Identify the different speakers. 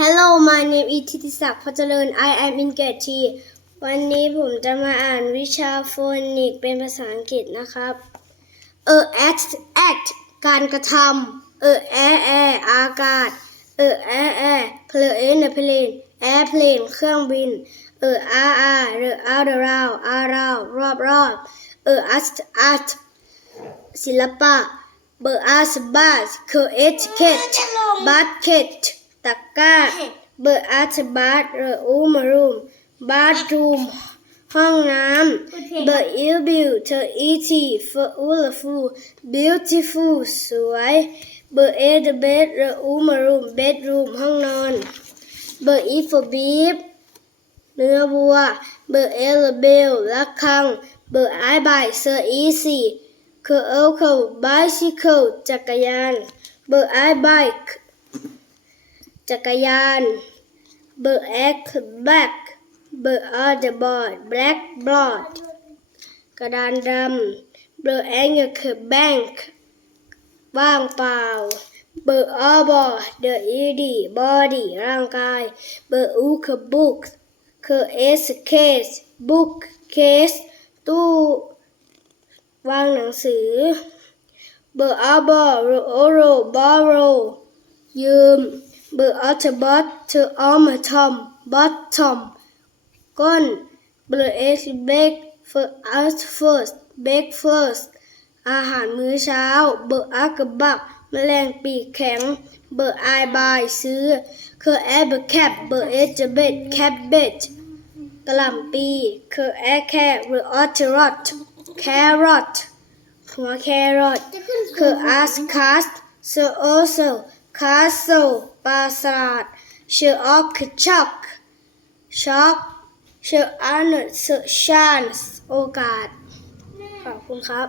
Speaker 1: Hello my name is ทิติศักดิ์พจเจริญ I am in grade T วันนี้ผมจะมาอ่านวิชาโฟนิกเป็นภาษาอังกฤษนะครับ เออ act act การกระทำเออ air air อากาศ เออ air air plane plane airplane เครื่องบิน เออ r r หรือ out around around รอบรอบเออ art art ศิลปะ เบอร์อาสบ ตบักก้า เบอร์อาสบาสหรืออูมารูมบาร์รูมห้องน้ำ เบอร์อิลบิวเธออีทีเฟอูลฟูบิวตี้ฟูสวย เบอร์เอเดเบดหรืออูมารูมเบดรูมห้องนอน เบอร์อีฟบีฟเนื้อวัว เบอร์เอลเบลละคัง เบอร์ไอบายเซอร์อีซีคือเอลเขาบายซิเคิลจักรยาน เบอร์ไอบาย จักรยานเบอร์เอ็กแบล็กเบอร์อาร์เดบอร์ดแบล็กบลอดกระดานดำเบอร์แองคือแบงค์ว่างเปล่าเบอร์อาบอเดออีดีบอดีร่างกายเบอร์อูคือบุ๊กคือ S case book case ตู้วางหนังสือเบอร์อาบอโรโอโรบอโรยืม เบอร์อัลบอทเธออมทอมบอททอมก้นเบอร์เอสเบกเฟอร์อัลเฟิร์สเบกเฟิร์สอาหารมื้อเช้า เบอร์อากบักแมลงปีกแข็ง เบอร์ไอบายซื้อ เคือแอร์เบอร์แคปเบอร์เอจเบตแคปเบตกะหล่ำปี เคอแอร์แครหรือออทรอทแครอทหัวแครอทเคืออาสคัสเซอร์โอโซคา สโซปราสาทเชอร์ออกคือช็อกช็อกเชอร์อันเซอร์ชานโอกาส ขอบคุณครับ